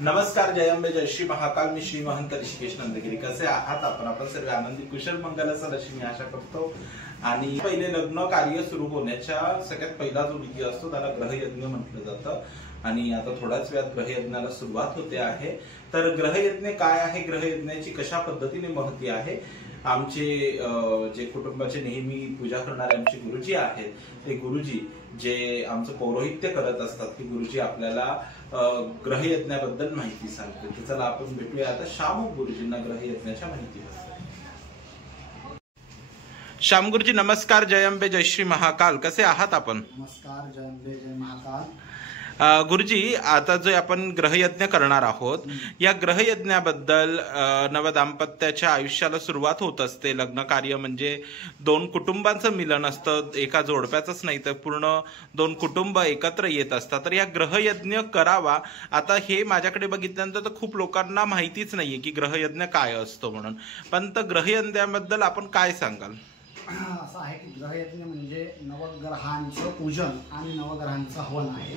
नमस्कार, जय अंबे, जय श्री महाकाल. मी श्री महंत ऋषिकेश नंदगिरी. कसे आहात आपण सर्व आनंदी कुशल मंगल असाल अशी मी आशा करतो. आणि पहिले लग्न कार्य सुरू होण्याच्या सगळ्यात पहिला जो विधी असतो त्याला ग्रहयज्ञ म्हटलं जातं. आणि आता थोड्याच वेळात ग्रहयज्ञाला सुरुवात होते आहे. तर ग्रहयज्ञ काय आहे, ग्रहयज्ञाची कशा पद्धतीने महती आहे, आमचे जे कुटुंबाचे नेहमी पूजा करणारे आमचे गुरुजी आहेत ते गुरुजी जे आमचं पौरोहित्य करत असतात की गुरुजी आपल्याला ग्रहयज्ञाबद्दल माहिती सांगते. तर चला आपण भेटूया आता श्याम गुरुजींना ग्रहयज्ञाच्या माहितीबद्दल. श्याम गुरुजी नमस्कार, जय अंबे, जय श्री महाकाल. कसे आहात आपण? नमस्कार, जय अंबे, जय महाकाल. गुरुजी, आता जो आपण ग्रहयज्ञ करणार आहोत या ग्रहयज्ञाबद्दल नवदाम्पत्याच्या आयुष्याला सुरुवात होत असते. लग्न कार्य म्हणजे दोन कुटुंबांचं मिलन असतं, एका जोडप्याचंच नाही तर पूर्ण दोन कुटुंब एकत्र येत असतात. तर या ग्रहयज्ञ करावा, आता हे माझ्याकडे बघितल्यानंतर तर खूप लोकांना माहितीच नाहीये की ग्रहयज्ञ काय असतो म्हणून. पण तर ग्रहयज्ञाबद्दल आपण काय सांगाल? असं आहे की ग्रहयज्ञ म्हणजे नवग्रहांचं पूजन आणि नवग्रहांचं हवन आहे.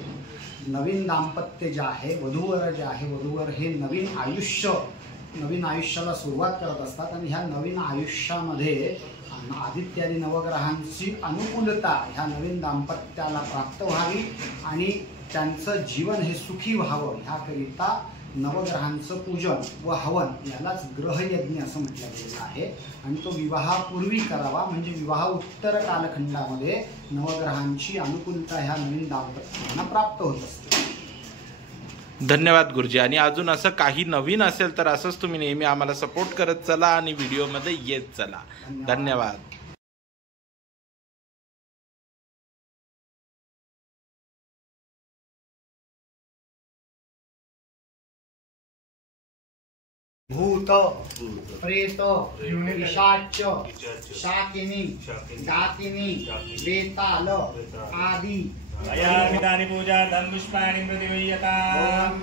नवीन दाम्पत्य जे आहे, वधूवर जे आहे, वधूवर हे नवीन आयुष्याला सुरुवात करत असतात. आणि ह्या नवीन आयुष्यामध्ये आदित्यादी नवग्रहांची अनुकूलता ह्या नवीन दाम्पत्याला प्राप्त व्हावी आणि त्यांचं जीवन हे सुखी व्हावं ह्याकरिता नवग्रहांचं पूजन व हवन यालाच ग्रहयज्ञ असं म्हटलं गेलेलं आहे. आणि तो विवाहापूर्वी करावा, म्हणजे विवाह उत्तर कालखंडामध्ये नवग्रहांची अनुकूलता ह्या नवीन दाम्पत्यांना प्राप्त होत असते. धन्यवाद गुरुजी. आणि अजून असं काही नवीन असेल तर असंच तुम्ही नेहमी आम्हाला सपोर्ट करत चला आणि व्हिडिओमध्ये येत चला. धन्यवाद. भूत, प्रेत, पिशाच, शाकिनी, दाकिनी, बेताल आदि अयामितानि पूजार्थं पुष्पाणि प्रतिगृह्यताम्.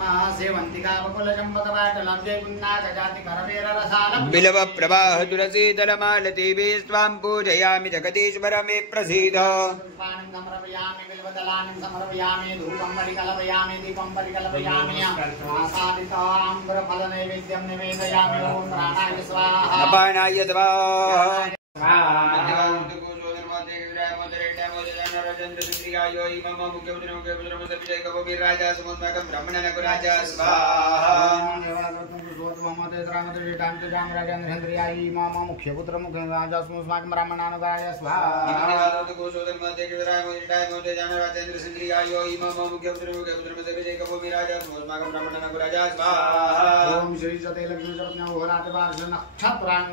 बिल्व प्रवाह तुलसी दलमालती स्वां पूजयामि जगदीश्वर मे प्रसीद. अपानाय स्वाहा. नक्षत्रान